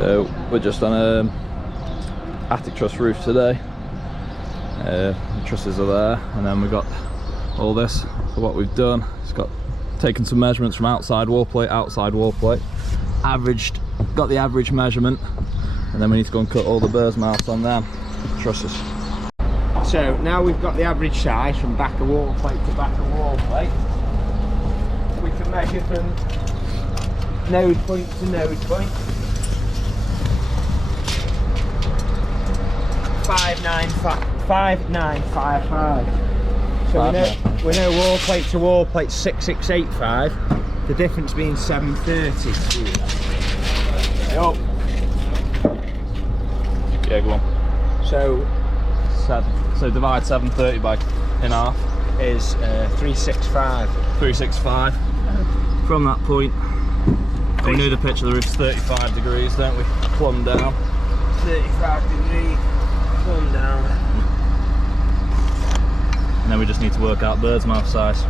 So we're just on a attic truss roof today. The trusses are there, and then we've got all this. So what we've done is taken some measurements from outside wall plate, averaged, got the average measurement, and then we need to go and cut all the bird's mouths on them trusses. So now we've got the average size from back of wall plate to back of wall plate. We can measure from node point to node point. 5955. So we know wall plate to wall plate 6685. The difference being 730. Yo. Yeah, go on. So divide 730 in half. Is 365. 365. From that point, we know the pitch of the roof is 35 degrees, don't we? Plumb down. 35 degree, plumb down. And then we just need to work out bird's mouth size.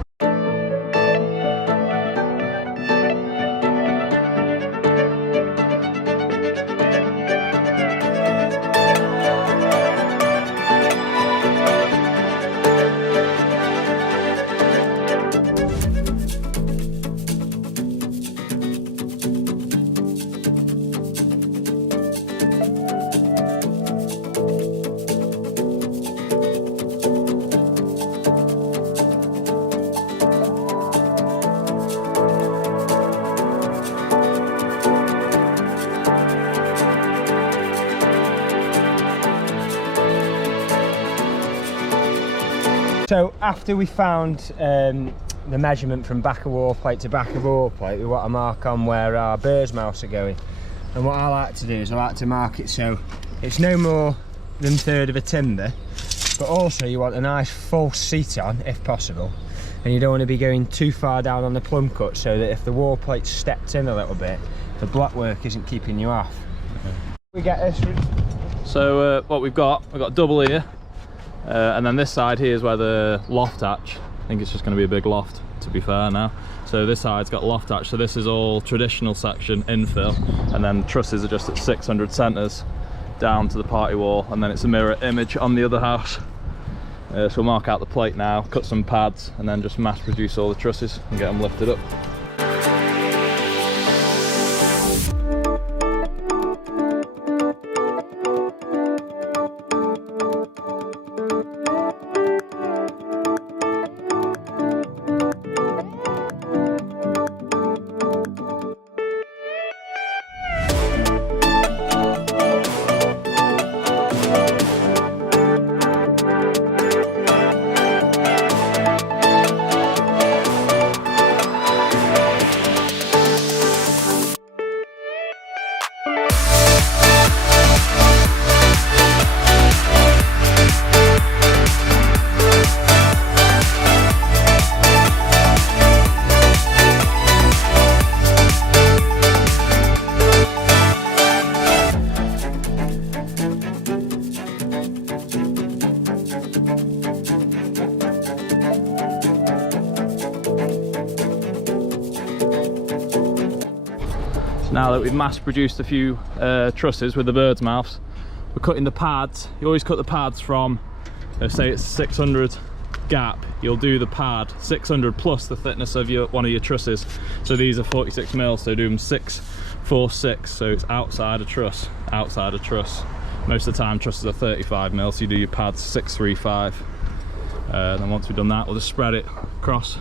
So after we found the measurement from back of wall plate to back of wall plate, we want to mark on where our bird's mouths are going. And what I like to do is I like to mark it so it's no more than third of a timber, but also you want a nice full seat on if possible, and you don't want to be going too far down on the plumb cut so that if the wall plate stepped in a little bit, the block work isn't keeping you off. Okay. We get this. So what we've got double here. And then this side here is where the loft hatch, I think it's just going to be a big loft to be fair now. So this side's got loft hatch, so this is all traditional section infill, and then trusses are just at 600 centres down to the party wall, and then it's a mirror image on the other house. So we'll mark out the plate now, cut some pads, and then just mass produce all the trusses and get them lifted up. Now that we've mass produced a few trusses with the bird's mouths, we're cutting the pads. You always cut the pads from, say it's 600 gap, you'll do the pad 600 plus the thickness of one of your trusses. So these are 46 mil, so do them 6, 4, 6, so it's outside a truss, outside a truss. Most of the time trusses are 35 mil, so you do your pads 6, 3, 5. Then once we've done that, we'll just spread it across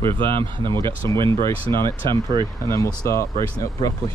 with them, and then we'll get some wind bracing on it, temporary, and then we'll start bracing it up properly.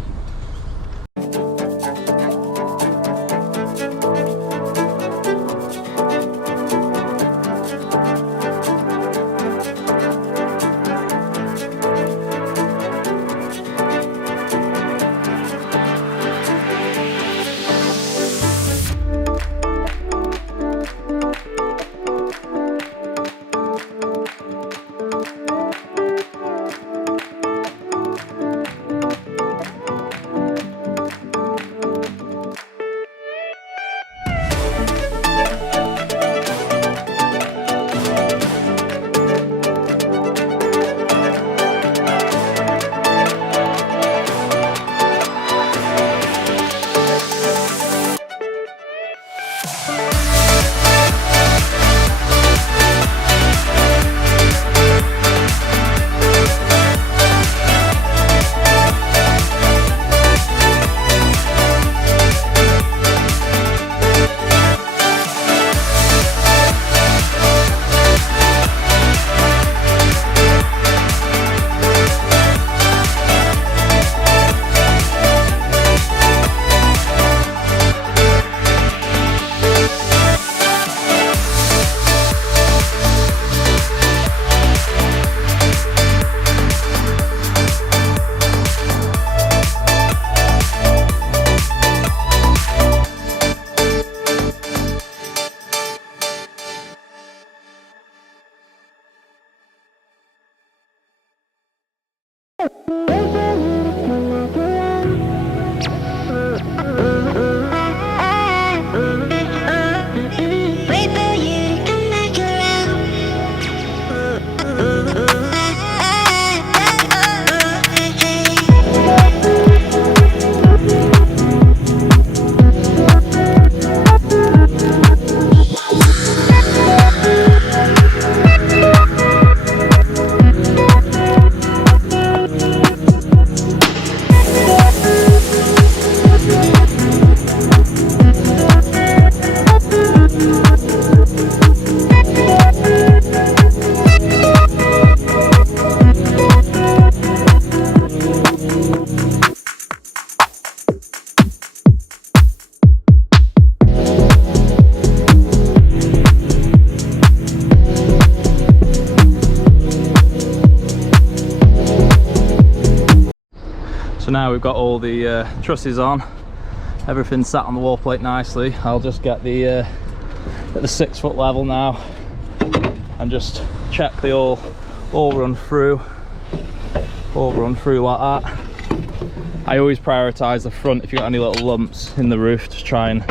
So now we've got all the trusses on, everything's sat on the wall plate nicely. I'll just get the at the 6 foot level now and just check they all run through like that. I always prioritize the front. If you've got any little lumps in the roof, just try and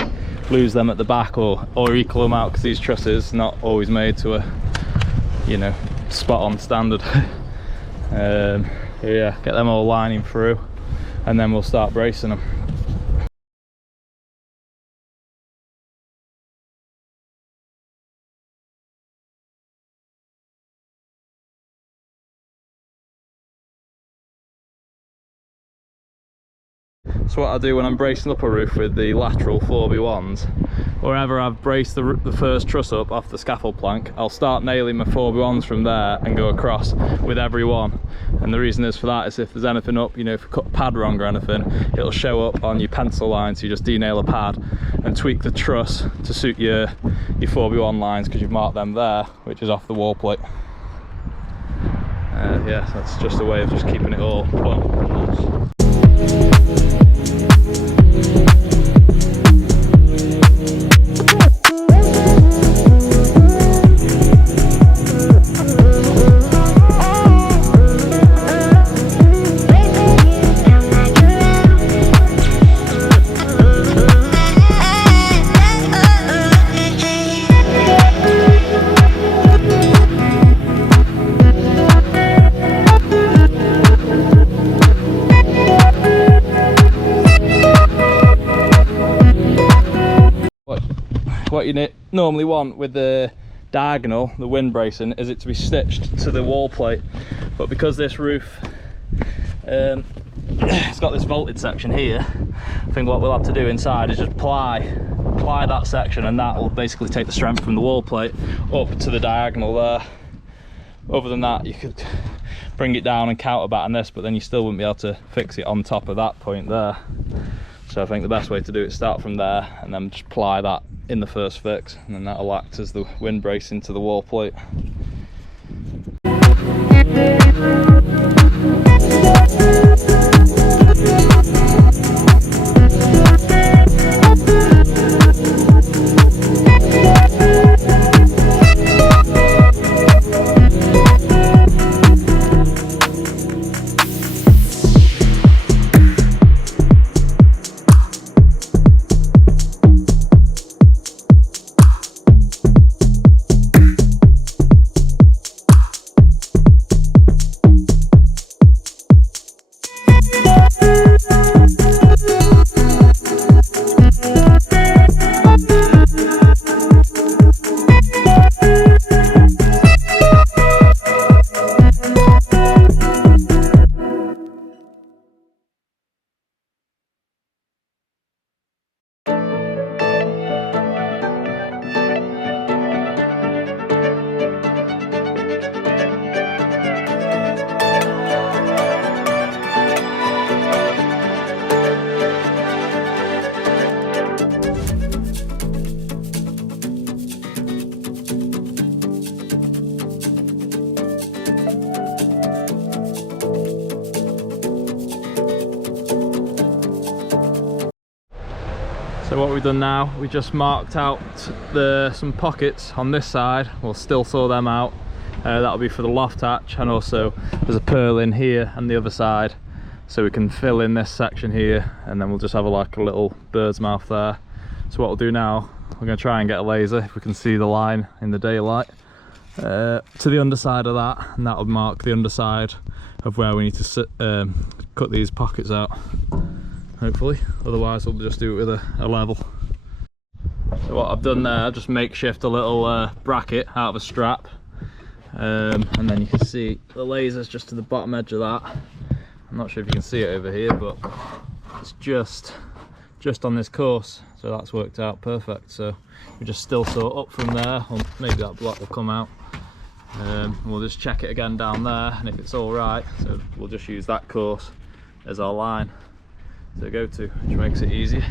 lose them at the back or equal them out, because these trusses not always made to a, you know, spot on standard. Yeah, get them all lining through and then we'll start bracing them. So what I do when I'm bracing up a roof with the lateral 4x1s, wherever I've braced the first truss up off the scaffold plank, I'll start nailing my 4x1s from there and go across with every one. And the reason is for that is if there's anything up, you know, if you cut a pad wrong or anything, it'll show up on your pencil line, so you just denail a pad and tweak the truss to suit your 4x1 lines, because you've marked them there, which is off the wall plate. Yeah, that's just a way of just keeping it all plumb and nice. What you normally want with the diagonal, the wind bracing, is it to be stitched to the wall plate, but because this roof it's got this vaulted section here, I think what we'll have to do inside is just ply that section, and that will basically take the strength from the wall plate up to the diagonal there. Other than that, you could bring it down and counterbatten this, but then you still wouldn't be able to fix it on top of that point there. So I think the best way to do it is start from there and then just ply that in the first fix, and then that'll act as the wind bracing to the wall plate. So what we've done now, we just marked out some pockets on this side. We'll still saw them out. That'll be for the loft hatch, and also there's a purl in here and the other side, so we can fill in this section here, and then we'll just have a little bird's mouth there. So what we'll do now, we're going to try and get a laser if we can see the line in the daylight to the underside of that, and that'll mark the underside of where we need to cut these pockets out, hopefully. Otherwise we'll just do it with a level. So what I've done there, just makeshift a little bracket out of a strap, and then you can see the laser's just to the bottom edge of that. I'm not sure if you can see it over here, but it's just on this course, so that's worked out perfect. So we just still saw up from there, or maybe that block will come out. We'll just check it again down there, and if it's all right, so we'll just use that course as our line to go to, which makes it easier.